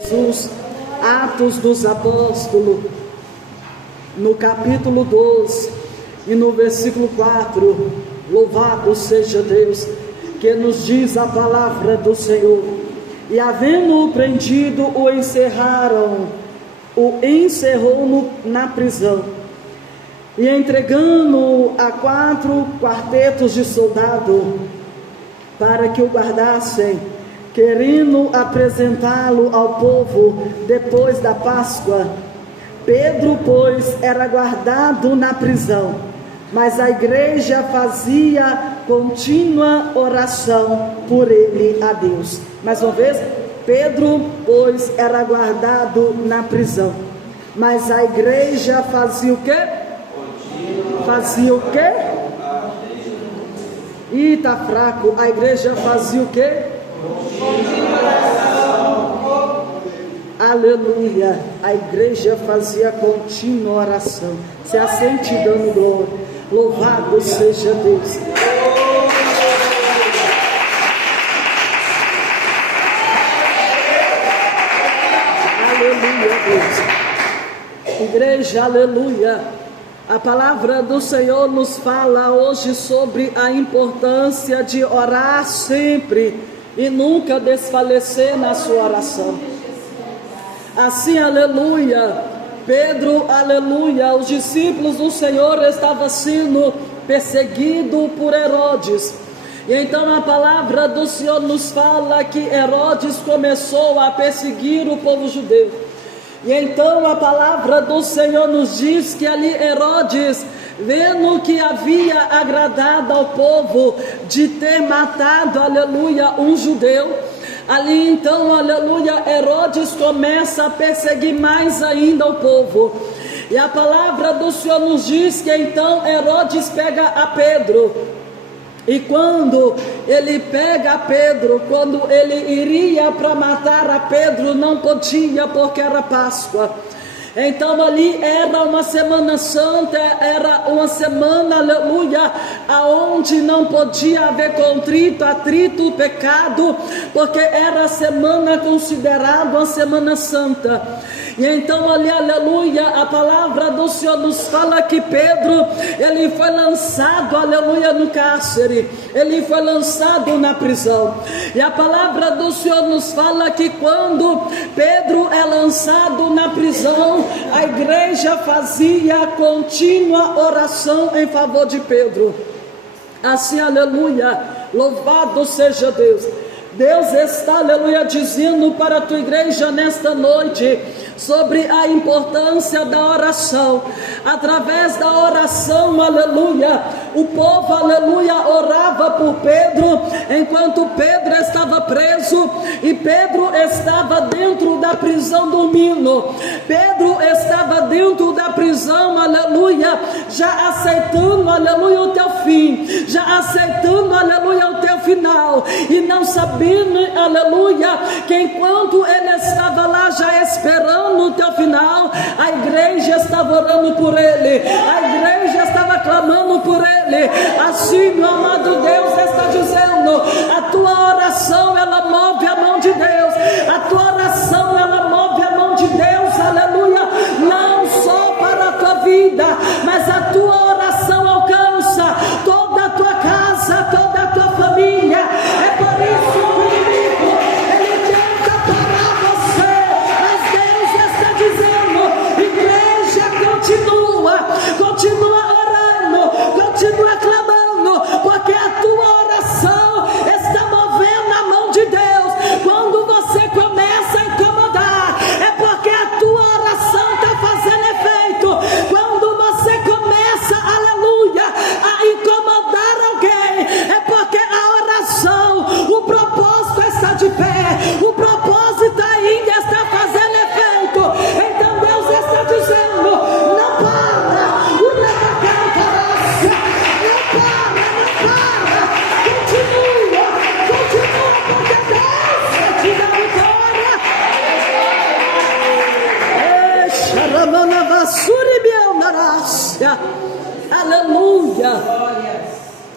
Jesus, Atos dos Apóstolos, no capítulo 12 e no versículo 4, louvado seja Deus, que nos diz a palavra do Senhor. E havendo-o prendido, o encerrou na prisão, e entregando-o a 4 quartetos de soldado, para que o guardassem, querendo apresentá-lo ao povo depois da Páscoa. Pedro, pois, era guardado na prisão, mas a igreja fazia contínua oração por ele a Deus. Mais uma vez, Pedro, pois, era guardado na prisão, mas a igreja fazia o quê? Fazia o quê? Ih, tá fraco. A igreja fazia o quê? Aleluia. A igreja fazia contínua oração. Se assente dando glória. Louvado seja Deus. Aleluia, Deus. Igreja, aleluia. A palavra do Senhor nos fala hoje sobre a importância de orar sempre e nunca desfalecer na sua oração. Assim, aleluia, Pedro, aleluia, os discípulos do Senhor estavam sendo perseguidos por Herodes. E então a palavra do Senhor nos fala que Herodes começou a perseguir o povo judeu. E então a palavra do Senhor nos diz que ali Herodes, vendo que havia agradado ao povo de ter matado, aleluia, um judeu, ali então, aleluia, Herodes começa a perseguir mais ainda o povo. E a palavra do Senhor nos diz que então Herodes pega a Pedro. E quando ele pega Pedro, quando ele iria para matar a Pedro, não podia porque era Páscoa. Então ali era uma semana santa, era uma semana, aleluia, aonde não podia haver contrito, atrito, pecado, porque era a semana considerada uma semana santa. E então ali, aleluia, a palavra do Senhor nos fala que Pedro, ele foi lançado, aleluia, no cárcere, ele foi lançado na prisão. E a palavra do Senhor nos fala que quando Pedro é lançado na prisão, a igreja fazia contínua oração em favor de Pedro. Assim, aleluia, louvado seja Deus. Deus está, aleluia, dizendo para a tua igreja nesta noite sobre a importância da oração. Através da oração, aleluia, o povo, aleluia, orava por Pedro, enquanto Pedro estava preso e Pedro estava dentro da prisão dormindo. Pedro estava dentro da prisão, aleluia, já aceitando, aleluia, o teu fim, já aceitando, aleluia, o teu final, e não sabendo, aleluia, que enquanto ele estava lá já esperando o teu final, a igreja estava orando por ele, a igreja estava clamando por ele. Assim, meu amado, Deus está dizendo: a tua oração, ela move a mão de Deus, a tua oração, ela move a mão de Deus, aleluia, não só para a tua vida, mas a tua oração alcança toda a tua casa, toda a tua família. É por isso que o inimigo, ele tenta parar você, mas Deus está dizendo: igreja, continua orando, continua clamando, porque a tua oração está movendo a mão de Deus. Quando você começa a incomodar, é porque a tua oração está fazendo efeito. Quando você começa, aleluia, a incomodar alguém, é porque a oração, o propósito está de pé, o propósito ainda está fazendo efeito. Então Deus está dizendo: não para, continua, porque Deus vai te dar vitória. Aleluia.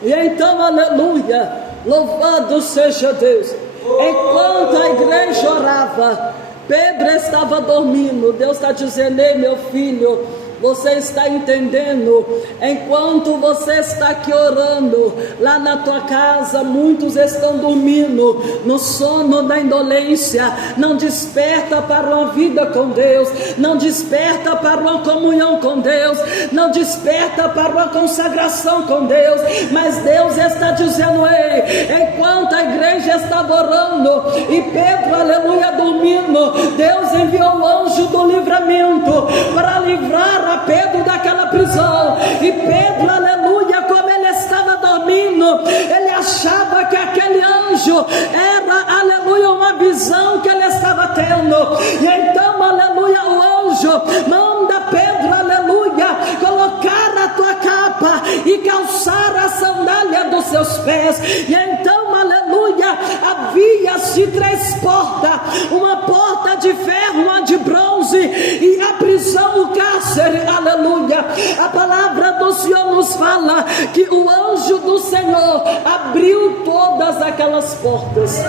E então, aleluia, louvado seja Deus. Enquanto a igreja orava, Pedro estava dormindo. Deus está dizendo: ei, meu filho, você está entendendo? Enquanto você está aqui orando, lá na tua casa, muitos estão dormindo, no sono da indolência. Não desperta para uma vida com Deus, não desperta para uma comunhão com Deus, não desperta para uma consagração com Deus. Mas Deus está dizendo: ei, enquanto a igreja estava orando e Pedro, aleluia, dormindo, Deus enviou o anjo do livramento para livrar a Pedro daquela prisão. E Pedro, aleluia, como ele estava dormindo, ele achava que aquele anjo era, aleluia, uma visão que ele estava tendo. E então, aleluia, o anjo manda Pedro, aleluia, colocar a tua capa e calçar a sandália dos seus pés. E então, aleluia, havia-se 3 portas, uma porta de ferro, uma de bronze, e a prisão, o cárcere, aleluia. A palavra do Senhor nos fala que o anjo do Senhor abriu todas aquelas portas.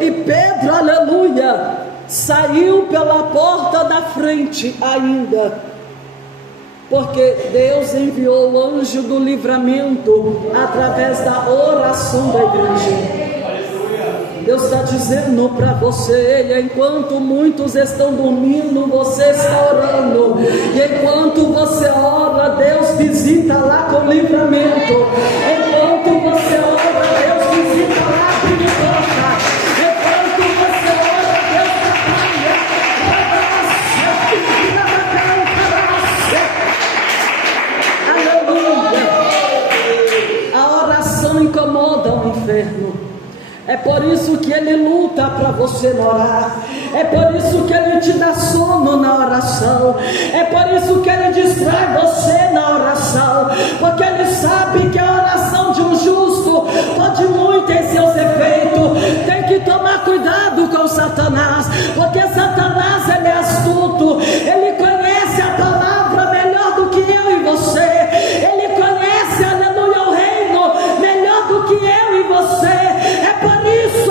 E Pedro, aleluia, saiu pela porta da frente ainda, porque Deus enviou o anjo do livramento através da oração da igreja. Deus está dizendo para você: enquanto muitos estão dormindo, você está orando. E enquanto você ora, Deus visita lá com livramento. Enquanto você ora, Deus visita lá abrindo porta. Enquanto você ora, Deus trabalha. Aleluia. A oração incomoda o inferno. É por isso que ele luta para você não orar. É por isso que ele te dá sono na oração. É por isso que ele distrai você na oração. Porque ele sabe que a oração de um justo pode muito em seus efeitos. Tem que tomar cuidado com Satanás, porque Satanás, ele é astuto. Ele conhece a palavra melhor do que eu e você. Ele conhece, aleluia, o reino melhor do que eu e você.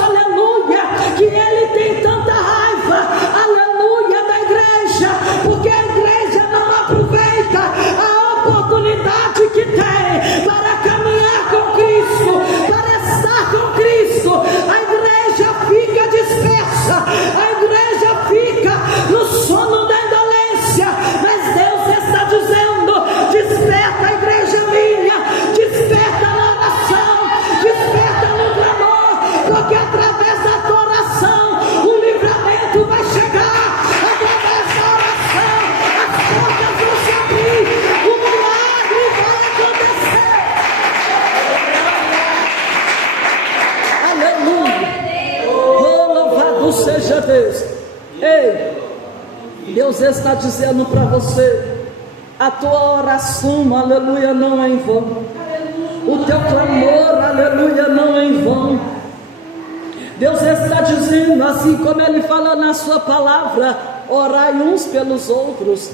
Aleluia, que ele tem tanta raiva, aleluia, da igreja, porque a igreja não aproveita a oportunidade que tem para caminhar com Cristo, para estar com Cristo. A igreja fica dispersa, a igreja fica no sono da indolência, mas Deus está dizendo: desperta, a igreja minha, desperta na oração, desperta no clamor, porque através da tua oração o livramento vai chegar. Através da oração as portas vão se abrir, o milagre vai acontecer. Aleluia. Oh, louvado seja Deus. Ei, Deus está dizendo para você: a tua oração, aleluia, não é em vão. O teu clamor, aleluia, não é em vão. Deus está dizendo, assim como Ele fala na sua palavra: orai uns pelos outros.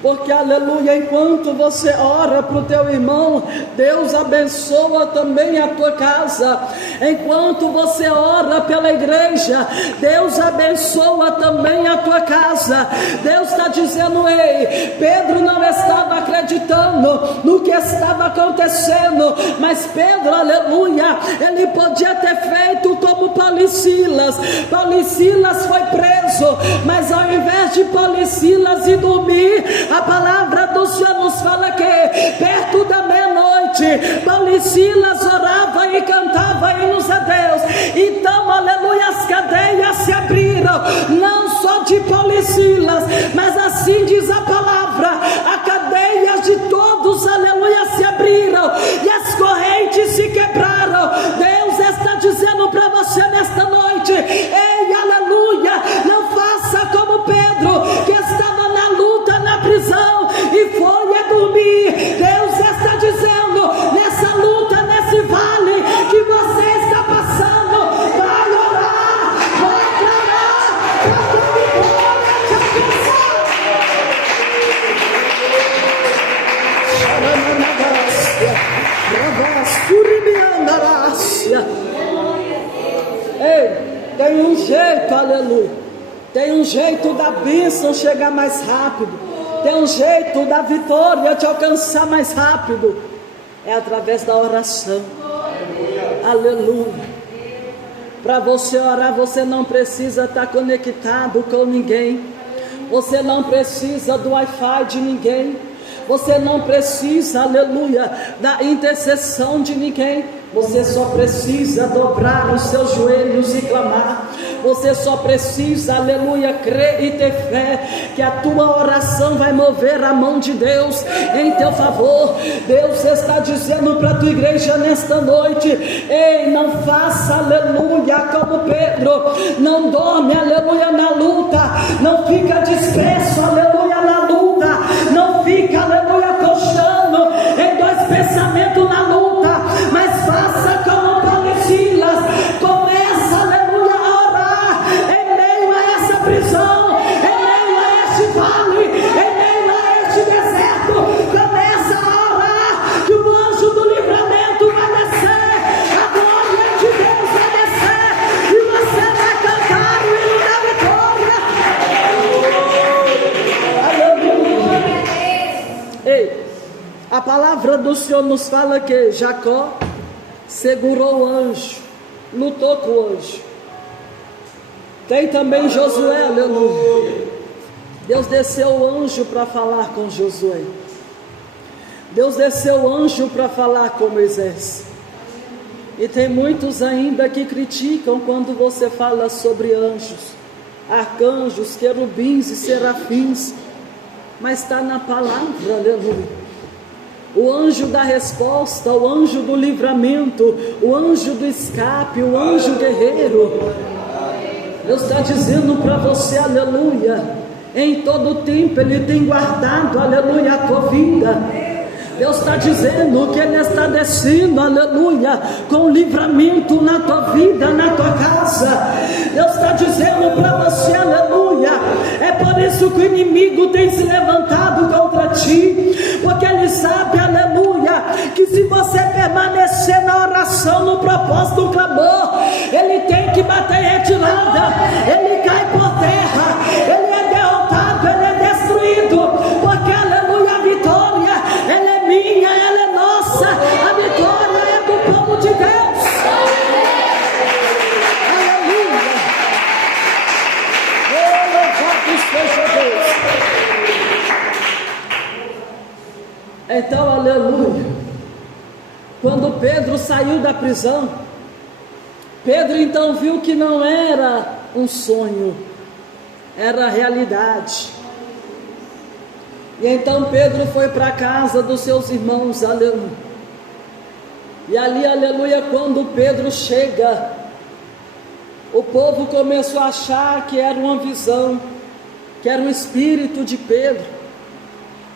Porque, aleluia, enquanto você ora para o teu irmão, Deus abençoa também a tua casa. Enquanto você ora pela igreja, Deus abençoa também a tua casa. Deus está dizendo: ei, Pedro não estava acreditando no que estava acontecendo, mas Pedro, aleluia, ele podia ter feito como Paulo e Silas. Paulo e Silas foi preso, mas ao invés de Paulo e Silas ir dormir, a palavra do Senhor nos fala que perto da meia-noite, Paulo e Silas orava e cantava hinos a Deus. Então, aleluia, as cadeias se abriram, não só de Paulo e Silas, mas assim diz a palavra, a cadeias de todos, aleluia, se abriram e as correntes se quebraram. Deus está dizendo para você nesta noite: ei, aleluia, não faça como Pedro, que estava na luta, na prisão e foi a dormir. Deus está dizendo: nessa luta, nesse vale que você está passando, vai orar, vai clamar, vai te alcançar. jeito, aleluia. Tem um jeito da bênção chegar mais rápido. Tem um jeito da vitória te alcançar mais rápido. É através da oração. Aleluia. Para você orar, você não precisa estar conectado com ninguém. Você não precisa do Wi-Fi de ninguém. Você não precisa, aleluia, da intercessão de ninguém. Você só precisa dobrar os seus joelhos e clamar. Você só precisa, aleluia, crer e ter fé que a tua oração vai mover a mão de Deus em teu favor. Deus está dizendo para a tua igreja nesta noite: ei, não faça, aleluia, como Pedro. Não dorme, aleluia, na luta. Não fica disperso, aleluia, na luta. Não fica, aleluia, coxando em dois pensamentos na luta. Mas faça como Paulo e Silas. Começa, aleluia, a orar em meio a essa prisão, em meio a este vale, em meio a este deserto. Começa a orar que o anjo do livramento vai descer, a glória de Deus vai descer e você vai cantar o hino da vitória. Aleluia. Ei, a palavra do Senhor nos fala que Jacó segurou o anjo, lutou com o anjo. Tem também Josué, aleluia. Deus desceu o anjo para falar com Josué. Deus desceu o anjo para falar com Moisés. E tem muitos ainda que criticam quando você fala sobre anjos, arcanjos, querubins e serafins. Mas está na palavra, aleluia. O anjo da resposta, o anjo do livramento, o anjo do escape, o anjo guerreiro. Deus está dizendo para você, aleluia, em todo tempo Ele tem guardado, aleluia, a tua vida. Deus está dizendo que Ele está descendo, aleluia, com livramento na tua vida, na tua casa. Deus está dizendo para você, aleluia, é por isso que o inimigo tem se levantado contra ti, porque ele sabe, aleluia, que se você permanecer na oração, no propósito, no clamor, ele tem que bater em retirada, ele cai por terra, ele é derrotado, ele é destruído, porque, aleluia, a vitória, ela é minha, ela é nossa, a vitória é do povo de Deus. Aleluia. Louvado seja Deus. Então, aleluia, quando Pedro saiu da prisão, Pedro então viu que não era um sonho, era realidade. E então Pedro foi para a casa dos seus irmãos, aleluia. E ali, aleluia, quando Pedro chega, o povo começou a achar que era uma visão, que era um espírito de Pedro.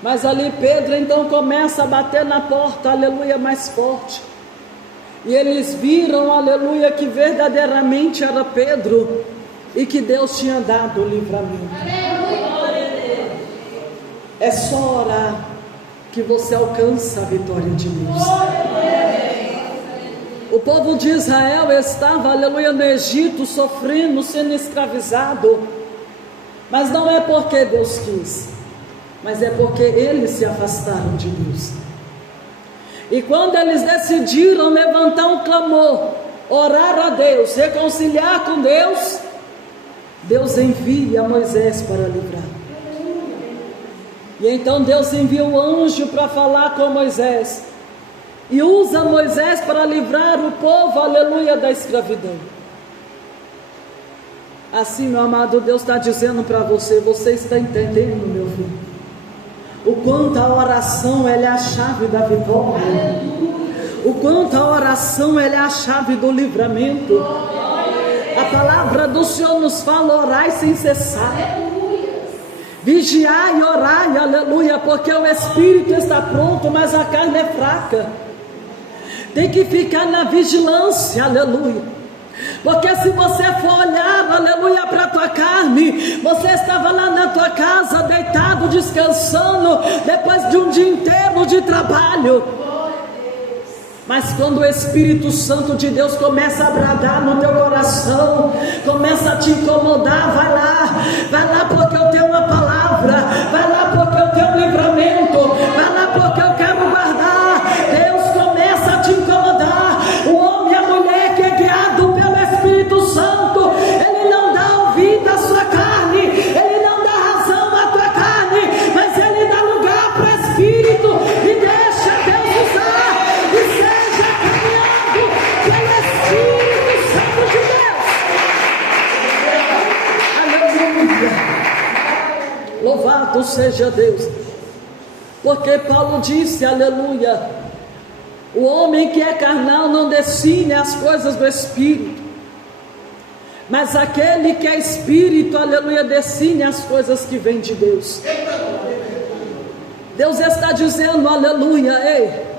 Mas ali Pedro então começa a bater na porta, aleluia, mais forte. E eles viram, aleluia, que verdadeiramente era Pedro e que Deus tinha dado o livramento. É só orar que você alcança a vitória de Deus. O povo de Israel estava, aleluia, no Egito, sofrendo, sendo escravizado. Mas não é porque Deus quis, mas é porque eles se afastaram de Deus. E quando eles decidiram levantar um clamor, orar a Deus, reconciliar com Deus, Deus envia Moisés para livrar. E então Deus envia o anjo para falar com Moisés, e usa Moisés para livrar o povo, aleluia, da escravidão. Assim, meu amado, Deus está dizendo para você, você está entendendo, meu filho? O quanto a oração ela é a chave da vitória. O quanto a oração ela é a chave do livramento. A palavra do Senhor nos fala: orai sem cessar, vigiai e orai, aleluia, porque o espírito está pronto, mas a carne é fraca. Tem que ficar na vigilância, aleluia. Porque se você for olhar, aleluia, para a tua carne, você estava lá na tua casa, deitado, descansando, depois de um dia inteiro de trabalho. Mas quando o Espírito Santo de Deus começa a bradar no teu coração, começa a te incomodar, vai lá porque eu tenho uma palavra, vai lá porque eu tenho um livramento, vai lá porque eu quero guardar. Deus começa a te incomodar. O homem e a mulher que é guiado pelo Espírito Santo, ele não dá ouvido à sua carne, ele não dá razão à tua carne, mas ele dá lugar para o Espírito e deixa Deus usar. Louvado seja Deus, porque Paulo disse, aleluia, o homem que é carnal não decide as coisas do Espírito, mas aquele que é Espírito, aleluia, decide as coisas que vêm de Deus. Deus está dizendo, aleluia, ei,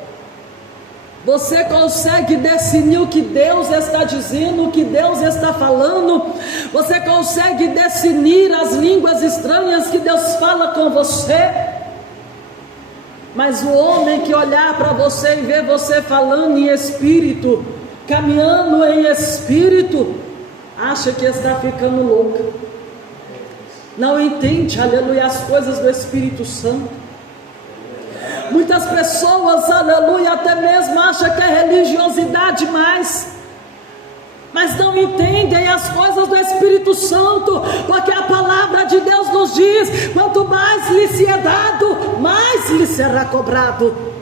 você consegue definir o que Deus está dizendo, o que Deus está falando? Você consegue definir as línguas estranhas que Deus fala com você? Mas o homem que olhar para você e ver você falando em espírito, caminhando em espírito, acha que está ficando louca. Não entende, aleluia, as coisas do Espírito Santo. Muitas pessoas, aleluia, até mesmo acham que é religiosidade mais, mas não entendem as coisas do Espírito Santo, porque a palavra de Deus nos diz, quanto mais lhe se é dado, mais lhe será cobrado.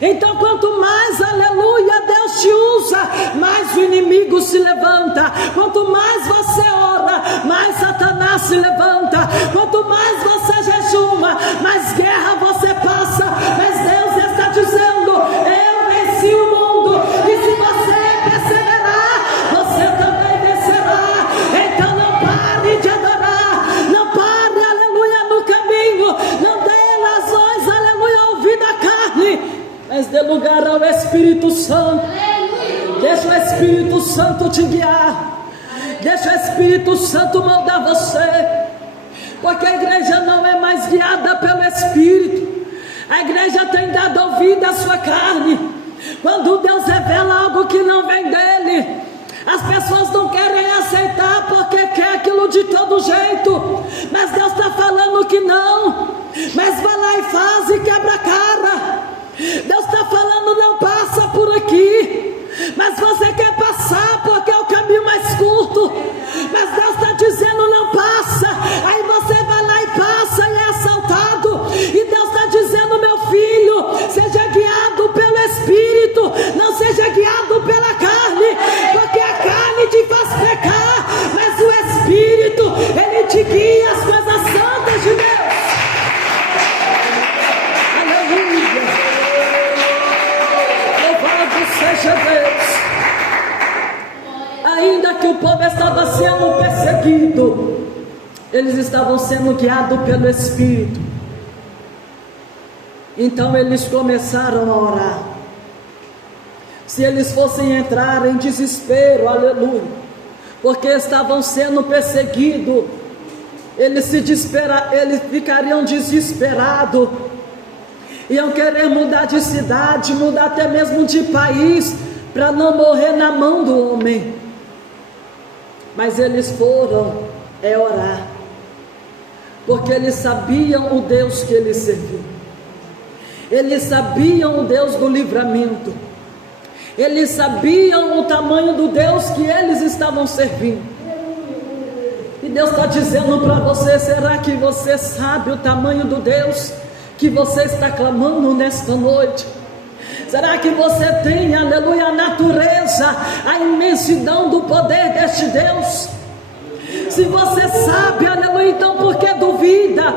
Então quanto mais, aleluia, Deus te usa, mais o inimigo se levanta. Quanto mais você ora, mais Satanás se levanta. Quanto mais você jejuma, mais guerra você passa. Mas Deus está dizendo, eu venci o mundo, e se você perseverar, você também vencerá. Então não pare de adorar, não pare, aleluia, no caminho, não dê razões, aleluia, ao ouvir da carne, mas dê lugar ao Espírito Santo. Deixa o Espírito Santo te guiar, deixa o Espírito Santo moldar você, porque a igreja não é mais guiada pelo Espírito. A igreja tem dado ouvido à sua carne. Quando Deus revela algo que não vem dele, as pessoas não querem aceitar porque quer aquilo de todo jeito, mas Deus está falando que não, mas vai lá e faz e quebra a cara. Deus está falando, não passa por aqui, mas você quer passar porque é o caminho mais curto, mas Deus está dizendo não passa, aí você vai lá e passa e é assaltado. E Deus está dizendo, meu filho, seja guiado pelo Espírito, não seja guiado pela carne, porque a carne te faz pecar, mas o Espírito, ele te guia às coisas santas de Deus. Seja Deus. Ainda que o povo estava sendo perseguido, eles estavam sendo guiados pelo Espírito. Então eles começaram a orar. Se eles fossem entrar em desespero, aleluia, porque estavam sendo perseguidos, eles ficariam desesperados, iam querer mudar de cidade, mudar até mesmo de país, para não morrer na mão do homem. Mas eles foram orar, porque eles sabiam o Deus que eles serviam, eles sabiam o Deus do livramento, eles sabiam o tamanho do Deus que eles estavam servindo. E Deus está dizendo para você, será que você sabe o tamanho do Deus que você está clamando nesta noite? Será que você tem, aleluia, a natureza, a imensidão do poder deste Deus? Se você sabe, aleluia, então por que duvida?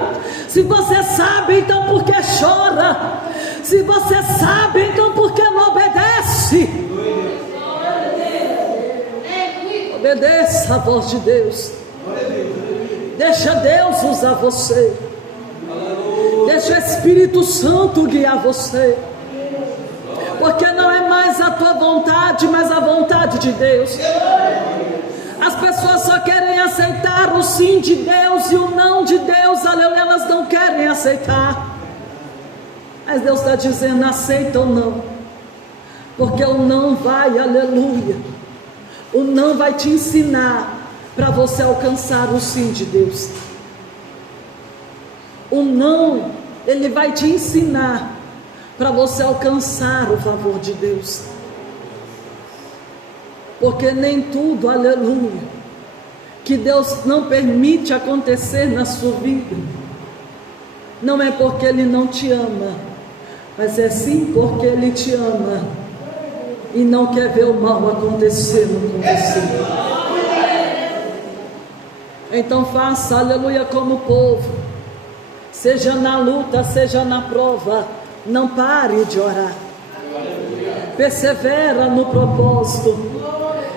Se você sabe, então por que chora? Se você sabe, então por que não obedece? Obedeça a voz de Deus. Deixa Deus usar você. Deixa o Espírito Santo guiar você, porque não é mais a tua vontade, mas a vontade de Deus. As pessoas só querem aceitar o sim de Deus e o não de Deus, elas não querem aceitar. Mas Deus está dizendo, aceita ou não? Porque o não vai, aleluia, o não vai te ensinar para você alcançar o sim de Deus. O não, ele vai te ensinar para você alcançar o favor de Deus. Porque nem tudo, aleluia, que Deus não permite acontecer na sua vida, não é porque Ele não te ama, mas é sim porque Ele te ama e não quer ver o mal acontecendo com você. Então faça, aleluia, como o povo, seja na luta, seja na prova, não pare de orar, persevera no propósito,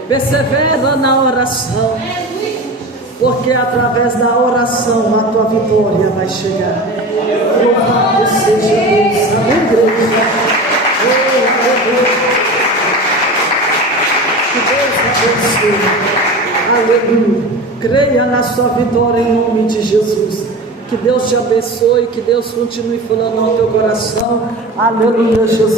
persevera na oração, porque através da oração a tua vitória vai chegar. Louvado seja Deus, amém, igreja. Que Deus abençoe, aleluia. Creia na sua vitória em nome de Jesus. Que Deus te abençoe, que Deus continue falando no teu coração, aleluia, Jesus.